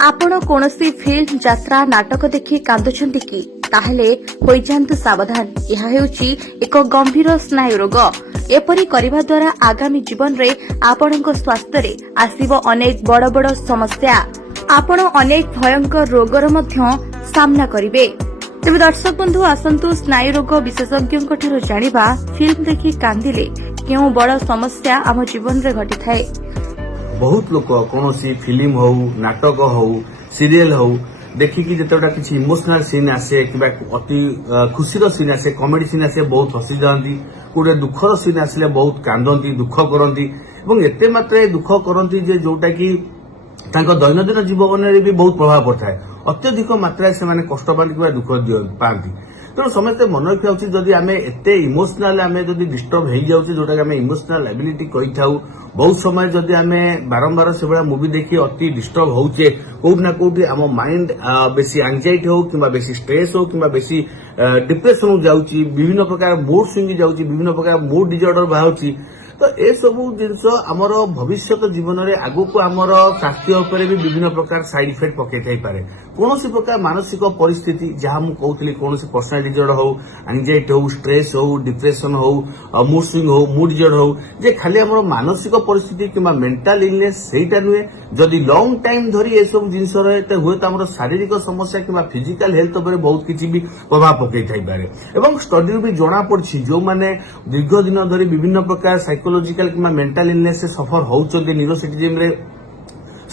आपण कौनसी फिल्म यात्रा नाटक देखि कांदुछंती कि ताहेले होई जांतु सावधान। यह हेउची एक गंभीर स्नायु रोग। एपरी करिबा द्वारा आगामी जीवन रे आपणक स्वास्थ्य रे आसीबो अनेक बड़ बड़ समस्या। आपण अनेक भयंकर रोगर मध्य सामना करिवे। तेबे दर्शक बंधु आसंतु स्नायु रोग विशेषज्ञ ठाରୁ जानिबा फिल्म देखि कांदिले केउ बड़ समस्या आम जीवन रे घटी थाए। बहुत लोक कौन फिल्म हो नाटक हो सीरियल हो देखिकी जितेटा किसी इमोशनल सीन आसे कि अति खुशीर सीन आसे कॉमेडी सीन आसे बहुत हसी जाती गोटे दुखर सीन आसिले बहुत कांदती दुख करती एते मात्रा दुख करती जे जोटा कि दैनंदिन जीवन में भी बहुत प्रभाव पड़ता है। अत्यधिक मात्रा से कष्ट पाती दुख पाती तेणु समस्ते मन रखा उचित जदि आम एत इमोशनाल आम जब डिस्टर्ब हो जाऊे जोटा आम इमोशनाल एबिलिटी कही था बहुत समय जदि आम बारंबार से भाया मुवी देखी अति डिस्टर्ब होचे कौट ना कौटी आम माइंड बेसी एंजाइटी हो कि बेसी स्ट्रेस हो कि बेसी डिप्रेशन जाऊँगी विभिन्न प्रकार मूड स्विंग जाऊँगी विभिन्न प्रकार मूड डिजॉर्डर बाहर तो ए सबू जिनस आमर भविष्य जीवन में आगक आमर स्वास्थ्य उपर भी विभिन्न प्रकार साइड इफेक्ट पकई पारे कौन प्रकार मानसिक परिस्थिति जहाँ मुझे कहती कौन पर्सनाल डिजॉर्डर हो एंजाइटी हो स्ट्रेस हो डिप्रेशन हो मूड स्विंग हो मूड डिजॉर्डर हो जे खाली आमर मानसिक परिस्थिति कि मेंटल इलनेस सेटा नुहे जदि लॉन्ग टाइम धरी ए सब जिनस हुए तो आम शारीरिक समस्या कि फिजिकल हेल्थ उपर बहुत किसी भी प्रभाव पकई थाईपारे एवं स्टडी भी जना पड़ी जो मैंने दीर्घ दिन धरी विभिन्न प्रकार साइकोलॉजिकल कि मेंटल इलनेस से सफर होउचंदी न्यूरोसिटिज्म रे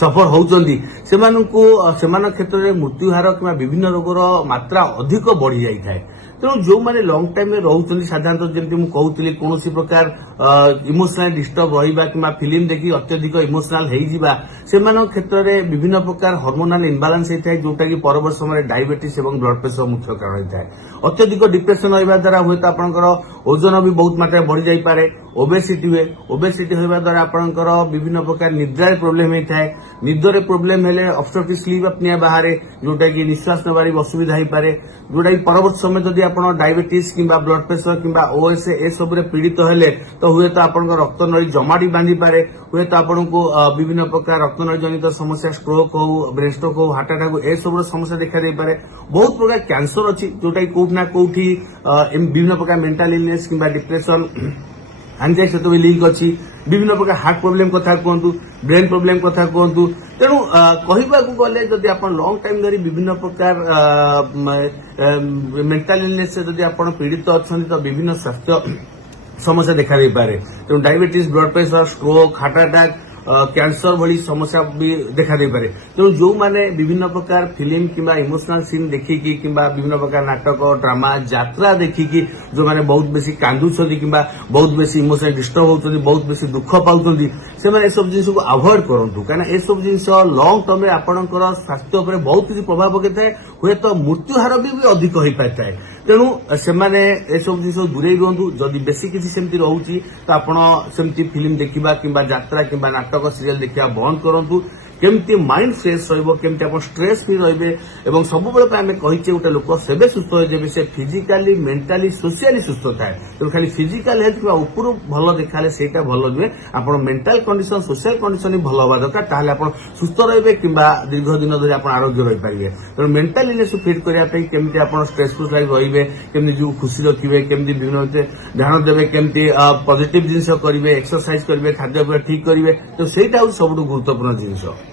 सफर होउचंदी सेमान क्षेत्र में मृत्यु हार कि विभिन्न रोगर मात्रा अधिक बढ़ी जाई थाए। तेणु जो मैंने लॉन्ग टाइम में रोचंदी साधारणतः जमी मुझे कहूली कौन प्रकार इमोशनल डिस्टर्ब रहा कि फिल्म देखी अत्यधिक इमोशनल हो क्षेत्र में विभिन्न प्रकार हार्मोनाल इम्बालांस होता है जोटा कि परवर्त समय डायबिटीज और ब्लड प्रेशर मुख्य कारण होता है। अत्यधिक डिप्रेशन रहा द्वारा हुए तो आपंकर ओजन भी बहुत मात्रा बढ़ी जापे ओबेसिटी हुए ओबेसिटी होगा द्वारा आपंकर विभिन्न प्रकार निद्रार प्रोब्लेम होता है निदरे प्रोब्लेम हेले ऑब्स्ट्रक्टिव स्लीप अपनिया बाहर जोटा कि निश्वास नबार असुविधा हो पाए जोटा कि परवर्त समय जदि आप डायबिटीज कि ब्लड प्रेशर कि ओएस ए सब पीड़ित हेले तो हुए तो आप रक्त नली जमाटी बांधी पारे हुए तो आपन को विभिन्न प्रकार रक्त नली जनित समस्या स्ट्रोक हो ब्रेन स्ट्रोक हो हार्ट अटैक हो ए सब समस्या देखा दे पारे बहुत प्रकार कैंसर अच्छी जोटा कि कौट ना कौटी विभिन्न प्रकार मेंटल इलनेस कि डिप्रेशन एंजाइटी सहित भी लिंक अच्छी विभिन्न प्रकार हार्ट प्रोब्लेम कथा कहतु ब्रेन प्रोब्लेम कथा कहतु तेणु कहवाक गले जदि आप लॉन्ग टाइम धरी विभिन्न प्रकार मेंटल इलनेस से जदि आप पीड़ित अच्छा तो विभिन्न स्वास्थ्य समस्या देखा दे पारे तेणु diabetes blood pressure stroke heart attack cancer भली समस्या भी देखा दे पारे। तेणु जो माने विभिन्न प्रकार फिल्म कि इमोशनल सीन देखिकी कि विभिन्न प्रकार नाटक ड्रामा यात्रा देखिकी जो माने बहुत बेसी कांदुछंती कि बहुत बेसी इमोशनल डिस्टर्ब होउछंती बहुत बेसी दुख पाउछंती से माने ए सब जिनिस को अवॉइड करंतु कारण ए सब जिनिस लॉन्ग टर्म में आपनकर स्वास्थ्य उपर बहुत किसी प्रभाव पकैଥାଏ हुए तो मृत्यु हार भी अधिक हो पाए तेणु से ए सब जिनिस दूरे रुहतु जदि बेसी किसी सेमती रोची तो आपण सेमती फिल्म देखा कि यात्रा कि नाटक सीरियल देखा बंद करूँ केमती माइंड फ्रेश रमती आप स्ट्रेस फ्री रे सब आम कहीचे गोटे लोक सेबे सुस्थ हो से फिजिकाली मेंटाली सोशियाली सुस्थ थाए तेणु खाली फिजिकल हेल्थ कि ऊपर भल देखा से भल नुहे आप मेंटाल कंडीशन सोशियल कंडीशन ही भल हवा दरकार ताहले आप सुस्थ रे कि दीर्घ दिन धरी आप आरोग्य रही पारे तेणु मेंटाल इलनेस फिट करने केमती आप स्ट्रेसफुल लाइफ रे केमती जो खुशी रखिए केमती विभिन्न ध्यान देवे केमती पॉजिटिव जिनिस करेंगे एक्सरसाइज करेंगे खाद्य ठीक करेंगे तो सहीटा हूँ सबुठ गुरुत्वपूर्ण जिनिस।